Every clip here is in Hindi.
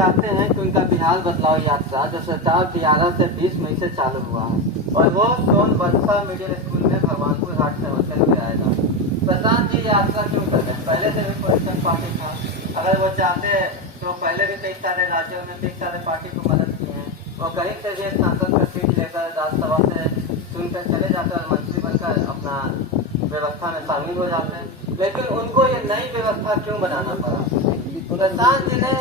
चाहते हैं कि उनका बिहार बदलाव यात्रा जो सरकार 11 से 20 मई से चालू हुआ है और वो सोनबरसा मिडिल स्कूल में भगवानपुर घाट से होते हुए आएगा। प्रशांत जी यात्रा क्यों कर रहे हैं? पहले से भी पोलिटिकल पार्टी था, अगर वो चाहते तो पहले भी कई सारे राज्यों में कई सारे पार्टी को मदद की है। वो कहीं से भी सांसद का सीट लेकर राज्यसभा से चुनकर चले जाते और मंत्री बनकर अपना व्यवस्था में शामिल हो जाते हैं, लेकिन उनको ये नई व्यवस्था क्यों बनाना पड़ा? प्रशांत जी ने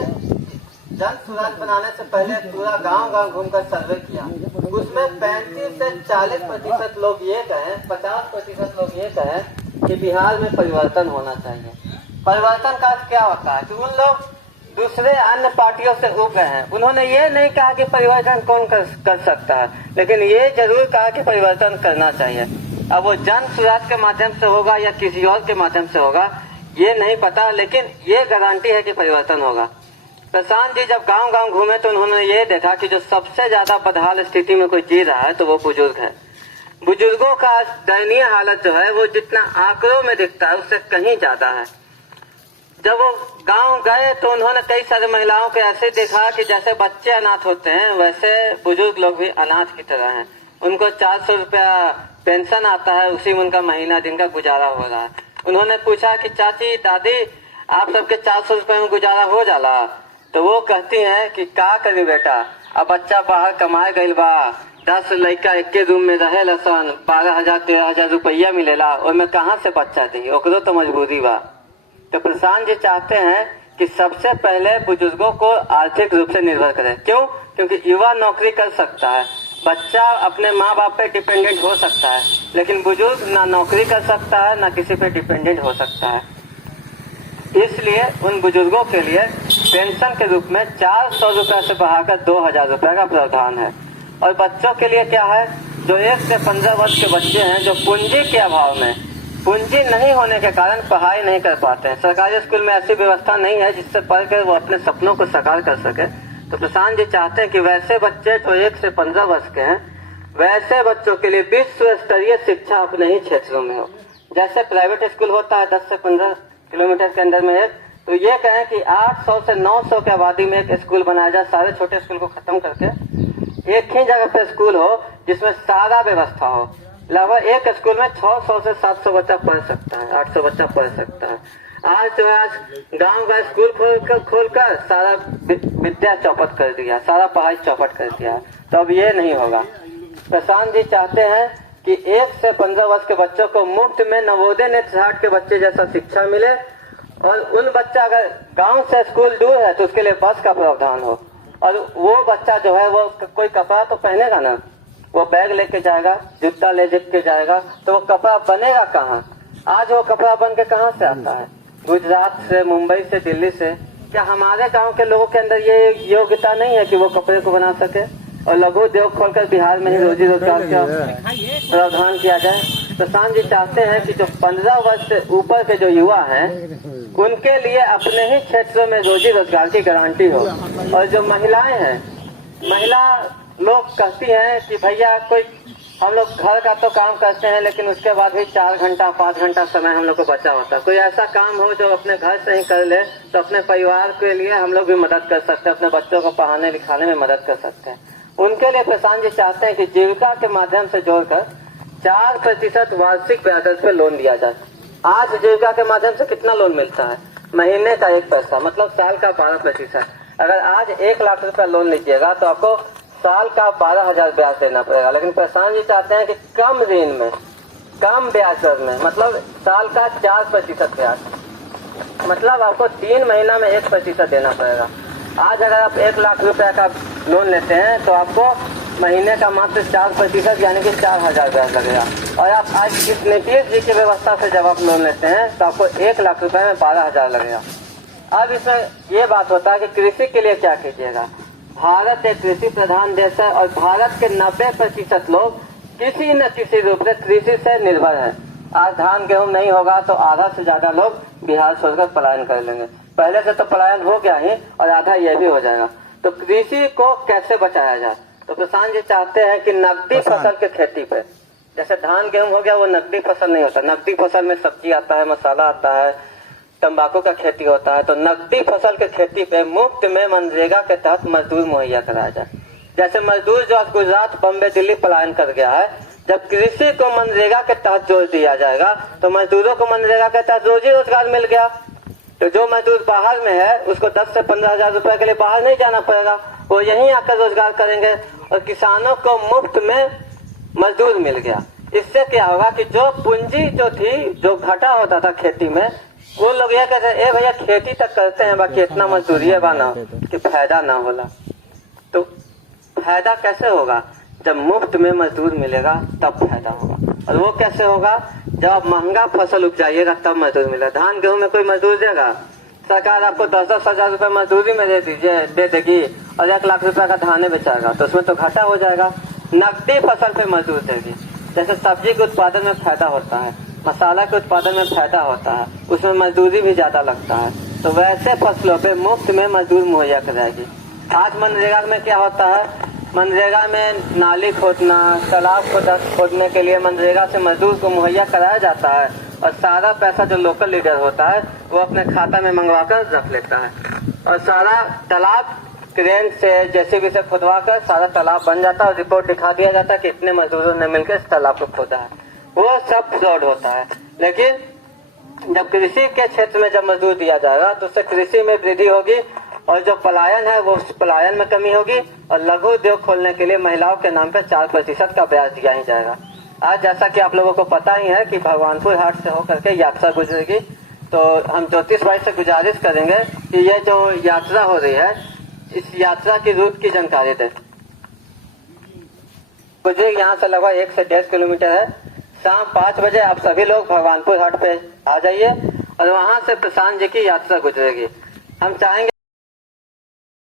जन सुराज बनाने से पहले पूरा गांव घूमकर सर्वे किया। उसमें 35 से 40% लोग ये कहें, 50% लोग ये कहें कि बिहार में परिवर्तन होना चाहिए। परिवर्तन का क्या होता है कि उन लोग दूसरे अन्य पार्टियों से उब गए हैं। उन्होंने ये नहीं कहा कि परिवर्तन कौन कर सकता है, लेकिन ये जरूर कहा कि परिवर्तन करना चाहिए। अब वो जन सुराज के माध्यम से होगा या किसी और के माध्यम से होगा ये नहीं पता, लेकिन ये गारंटी है कि परिवर्तन होगा। प्रशांत जी जब गांव घूमे तो उन्होंने ये देखा कि जो सबसे ज्यादा बदहाल स्थिति में कोई जी रहा है तो वो बुजुर्ग है। बुजुर्गों का दयनीय हालत जो है वो जितना आंकड़ों में दिखता है उससे कहीं ज्यादा है। जब वो गांव गए तो उन्होंने कई सारी महिलाओं को ऐसे देखा कि जैसे बच्चे अनाथ होते हैं वैसे बुजुर्ग लोग भी अनाथ की तरह हैं। उनको 400 रुपया पेंशन आता है, उसी में उनका महीना दिन का गुजारा हो रहा है। उन्होंने पूछा कि चाची दादी आप सबके 400 रुपए में गुजारा हो जाला? तो वो कहती हैं कि का करी बेटा, अब बच्चा बाहर कमाए गईल बा, 10 लड़का एक के रूम में रहे लसन, 12,000 13,000 रुपया मिलेला, और मैं कहाँ से बच्चा दी, ओकरो तो मजबूरी बा। तो प्रशांत जी चाहते हैं कि सबसे पहले बुजुर्गों को आर्थिक रूप से निर्भर करें। क्यों? क्योंकि युवा नौकरी कर सकता है, बच्चा अपने माँ बाप पे डिपेंडेंट हो सकता है, लेकिन बुजुर्ग ना नौकरी कर सकता है ना किसी पे डिपेंडेंट हो सकता है। इसलिए उन बुजुर्गों के लिए पेंशन के रूप में 400 रुपए से बढ़ाकर 2,000 रुपए का प्रावधान है। और बच्चों के लिए क्या है? जो 1 से 15 वर्ष के बच्चे हैं जो पूंजी के अभाव में, पूंजी नहीं होने के कारण पढ़ाई नहीं कर पाते हैं, सरकारी स्कूल में ऐसी व्यवस्था नहीं है जिससे पढ़कर वो अपने सपनों को साकार कर सके, तो प्रशांत जी चाहते हैं कि वैसे बच्चे जो 1 से 15 वर्ष के हैं वैसे बच्चों के लिए विश्व स्तरीय शिक्षा अपने ही क्षेत्रों में हो। जैसे प्राइवेट स्कूल होता है 10 से 15 किलोमीटर के अंदर में एक, तो ये कहें कि 800 से 900 के आबादी में एक स्कूल बनाया जाए, सारे छोटे स्कूल को खत्म करके एक ही जगह पे स्कूल हो जिसमें सारा व्यवस्था हो। लगभग एक स्कूल में 600 से 700 बच्चा पढ़ सकता है, 800 बच्चा पढ़ सकता है। आज गांव का स्कूल खोलकर सारा विद्या चौपट कर दिया, सारा पढ़ाई चौपट कर दिया, तो अब ये नहीं होगा। प्रशांत जी चाहते हैं कि 1 से 15 वर्ष के बच्चों को मुफ्त में नवोदय नेत्रहाट के बच्चे जैसा शिक्षा मिले, और उन बच्चा अगर गांव से स्कूल दूर है तो उसके लिए बस का प्रावधान हो, और वो बच्चा जो है वो कोई कपड़ा तो पहनेगा ना, वो बैग लेके जाएगा, जूता ले के जाएगा, तो वो कपड़ा बनेगा कहाँ? आज वो कपड़ा बन के कहाँ से आता है? गुजरात से, मुंबई से, दिल्ली से। क्या हमारे गांव के लोगों के अंदर ये योग्यता नहीं है कि वो कपड़े को बना सके? और लघु उद्योग खोलकर बिहार में ही रोजी रोजगार का प्रावधान किया जाए। प्रशांत जी चाहते हैं कि जो 15 वर्ष से ऊपर के जो युवा हैं उनके लिए अपने ही क्षेत्रों में रोजी रोजगार की गारंटी हो। और जो महिलाएं हैं, महिला लोग कहती हैं कि भैया कोई हम लोग घर का तो काम करते हैं लेकिन उसके बाद भी 4 घंटा 5 घंटा समय हम लोग को बचा होता है, कोई ऐसा काम हो जो अपने घर से ही कर ले तो अपने परिवार के लिए हम लोग भी मदद कर सकते हैं, अपने बच्चों को पढ़ाने लिखाने में मदद कर सकते हैं। उनके लिए प्रशांत जी चाहते हैं कि जीविका के माध्यम से जोड़कर 4% वार्षिक ब्याज दर पे लोन दिया जाए। आज जीविका के माध्यम से कितना लोन मिलता है? महीने का 1 पैसा, मतलब साल का 12%। अगर आज 1 लाख रुपया लोन लीजिएगा तो आपको साल का 12,000 ब्याज देना पड़ेगा। लेकिन प्रशांत जी चाहते हैं कि कम ऋण में, कम ब्याज दर में, मतलब साल का 4% ब्याज, मतलब आपको 3 महीना में 1% देना पड़ेगा। आज अगर आप 1 लाख रुपया का लोन लेते हैं तो आपको महीने का मात्र 4% यानी कि 4,000 ब्याज लगेगा। और आप आज इस नीतीश जी की व्यवस्था से जब आप लोन लेते हैं तो आपको 1 लाख रुपए में 12,000 लगेगा। अब इसमें ये बात होता है कि कृषि के लिए क्या कीजिएगा? भारत एक कृषि प्रधान देश है और भारत के 90% लोग किसी न किसी रूप से कृषि से निर्भर है। आज धान गेहूं नहीं होगा तो आधा से ज्यादा लोग बिहार छोड़कर पलायन कर लेंगे। पहले से तो पलायन हो गया ही और आधा ये भी हो जाएगा। तो कृषि को कैसे बचाया जाए? तो प्रशांत जी चाहते हैं कि नकदी फसल के खेती पे, जैसे धान गेहूं हो गया वो नकदी फसल नहीं होता, नकदी फसल में सब्जी आता है, मसाला आता है, तंबाकू का खेती होता है, तो नकदी फसल के खेती पे मुफ्त में मनरेगा के तहत मजदूर मुहैया कराया जाए। जैसे मजदूर जो आज गुजरात, बम्बे, दिल्ली पलायन कर गया है, जब कृषि को मनरेगा के तहत जोड़ दिया जाएगा तो मजदूरों को मनरेगा के तहत रोजी रोजगार मिल गया। तो जो मजदूर बाहर में है उसको 10 से 15 हजार रुपए के लिए बाहर नहीं जाना पड़ेगा, वो यहीं आकर रोजगार करेंगे और किसानों को मुफ्त में मजदूर मिल गया। इससे क्या होगा कि जो पूंजी जो थी, जो घाटा होता था खेती में, वो लोग यह कहते हैं, भैया खेती तक करते हैं, बाकी इतना मजदूरी है बना कि फायदा ना होला। तो फायदा कैसे होगा? जब मुफ्त में मजदूर मिलेगा तब फायदा होगा। और वो कैसे होगा? जब आप महंगा फसल उपजाइएगा तब मजदूर मिलेगा। धान गेहूं में कोई मजदूर देगा? सरकार आपको 10-10 हजार रुपए मजदूरी में दे देगी और 1 लाख रुपए का धाने बेचाएगा, तो उसमें तो घाटा हो जाएगा। नकदी फसल पे मजदूर देगी। जैसे सब्जी के उत्पादन में फायदा होता है, मसाला के उत्पादन में फायदा होता है, उसमें मजदूरी भी ज्यादा लगता है, तो वैसे फसलों पे मुफ्त में मजदूर मुहैया कराएगी। आज मनरेगा में क्या होता है? मनरेगा में नाली खोदना, तालाब खोदने के लिए मनरेगा से मजदूर को मुहैया कराया जाता है और सारा पैसा जो लोकल लीडर होता है वो अपने खाता में मंगवा कर रख लेता है और सारा तालाब क्रेन से, जेसीबी से खुदवा कर सारा तालाब बन जाता है और रिपोर्ट दिखा दिया जाता है कि इतने मजदूरों ने मिलकर इस तालाब को खोदा है। वो सब फ्रॉड होता है। लेकिन जब कृषि के क्षेत्र में जब मजदूर दिया जाएगा तो उससे कृषि में वृद्धि होगी और जो पलायन है वो पलायन में कमी होगी और लघु उद्योग खोलने के लिए महिलाओं के नाम पे 4% का ब्याज दिया ही जाएगा। आज जैसा कि आप लोगों को पता ही है कि भगवानपुर हाट से होकर के यात्रा गुजरेगी, तो हम ज्योतिष भाई से गुजारिश करेंगे कि ये जो यात्रा हो रही है, इस यात्रा की रूट की जानकारी दे। गुजरेगी यहाँ से लगभग 1 से 1.5 किलोमीटर है। शाम 5 बजे आप सभी लोग भगवानपुर हाट पे आ जाइए और वहाँ से प्रशांत जी की यात्रा गुजरेगी। हम चाहेंगे